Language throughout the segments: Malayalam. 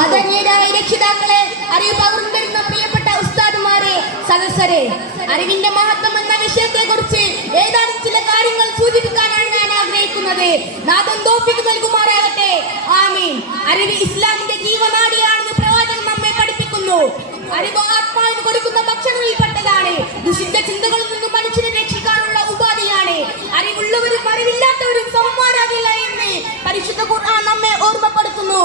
ആദരണീയരായ രക്ഷിതാക്കളെ, അറിവ് പകർന്നു തരുന്ന പ്രിയപ്പെട്ട ഉസ്താദുമാരെ, സദസ്സരെ, അറിവിന്റെ മഹത്വം എന്ന വിഷയത്തെ കുറിച്ച് ഏതാനും ചില കാര്യങ്ങൾ സൂചിപ്പിക്കാനാണ് ഞാൻ ആഗ്രഹിക്കുന്നത്. നാഥൻ തൗഫീഖ് നൽകുമാറാകട്ടെ. ആമീൻ. അറിവ് ഇസ്ലാമിന്റെ ജീവനാഡിയാണെന്ന് പ്രവാചകൻ നമ്മെ പഠിപ്പിക്കുന്നു. അറിവ് ആത്മാവിന് കൊടുക്കുന്ന ഭക്ഷണങ്ങളിൽപ്പെട്ടതാണ്. ദുഷിച്ച ചിന്തകളിൽ നിന്നും മനുഷ്യനെ രക്ഷിക്കാനുള്ള ഉപാധിയാണ്. അറിവുള്ളവരും അറിവില്ലാത്തവരും സമന്മാരാകില്ല എന്ന് പരിശുദ്ധ ഖുർആൻ നമ്മെ ഓർമ്മപ്പെടുത്തുന്നു.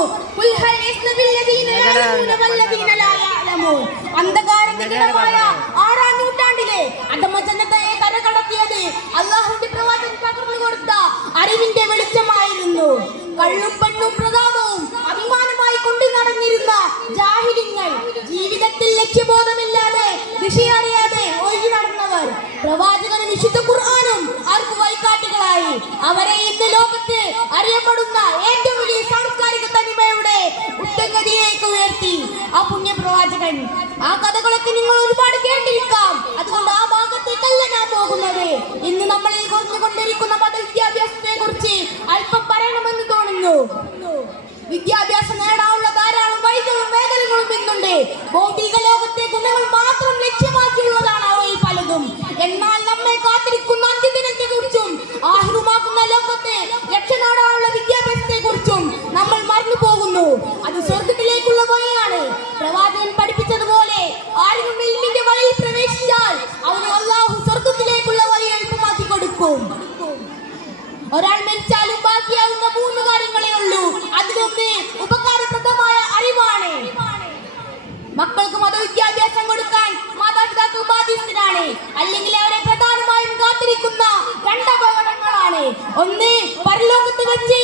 അന്ധകാരമായ 6-ാം നൂറ്റാണ്ടിലെ അധമജനതയെ കരകടത്തിയത് അല്ലാഹുവിന്റെ പ്രവാചകൻ പകർന്നു കൊടുത്ത അറിവിന്റെ വെളിച്ചമായിരുന്നു. കള്ളും പെണ്ണും പ്രതാപവും അഭിമാനമായി കൊണ്ടു നടന്നിരുന്ന ജാഹിലിങ്ങൾ, ജീവിതത്തിൽ ലക്ഷ്യബോധമില്ലാതെ ദിശയറിയാതെ ഒഴുകി നടന്നവർ, പ്രവാചകനും വിശുദ്ധ ഖുർആനും അവർക്ക് വഴികാട്ടികളായി. അവരെ ഇന്ന് ലോകത്ത് അറിയപ്പെടുന്ന ഏറ്റവും വലിയ സാംസ്കാരിക തനിമയുടെ ഉത്തംഗതിയിലേക്ക് ഉയർത്തി ആ പുണ്യ പ്രവാചകൻ. ആ കഥകളൊക്കെ നിങ്ങൾ ഒരുപാട് കേട്ടിരിക്കാം. അതുകൊണ്ട് ആ ഭാഗത്തേക്കല്ല ഞാൻ പോകുന്നത്. ഇന്ന് നമ്മളിൽ കുറഞ്ഞുകൊണ്ടിരിക്കുന്ന മതവിദ്യാഭ്യാസത്തെ കുറിച്ച് അല്പം പറയണമെന്ന് തോന്നുന്നു. വിദ്യാഭ്യാസം നേടാനുള്ള ധാരാളം വഴികളും മേഖലകളും ഇന്നുണ്ട്. ഭൗതിക ലോകത്തെ ഗുണങ്ങൾ മാത്രം ലക്ഷ്യമാക്കിയുള്ളതാണ് അവയിൽ പലതും. എന്നാൽ നമ്മെ കാത്തിരിക്കുന്ന അന്ത്യദിനത്തെ കുറിച്ചും ആഹ്റുമാക്കുന്ന ലോകത്തെ രക്ഷ നേടാനുള്ള വിദ്യാഭ്യാസത്തെ കുറിച്ചും നമ്മൾ മറന്നു പോകുന്നു. അത് സ്വർഗത്തിലേക്കുള്ള വഴിയാണ്. പ്രവാചകൻ പഠിപ്പിച്ചതുപോലെ ആരെങ്കിലും ഇൽമിന്റെ വഴിയിൽ പ്രവേശിച്ചാൽ അവന് അല്ലാഹു സ്വർഗത്തിലേക്കുള്ള വഴി എളുപ്പമാക്കി കൊടുക്കും. ഒരാൾ മരിച്ചാലും ബാക്കിയാവുന്ന 3 കാര്യങ്ങളേ ഉള്ളൂ. അതിലൊന്ന് ഉപകാരപ്രദമായ അറിവാണ്. മക്കൾക്ക് മതവിദ്യാഭ്യാസം കൊടുക്കാൻ മാതാപിതാക്കൾ ബാധ്യസ്ഥരാണ്. അല്ലെങ്കിൽ അവരെ പ്രധാനമായും കാത്തിരിക്കുന്ന 2 അപകടങ്ങളാണ്. ഒന്ന്, പരലോകത്ത് വെച്ച്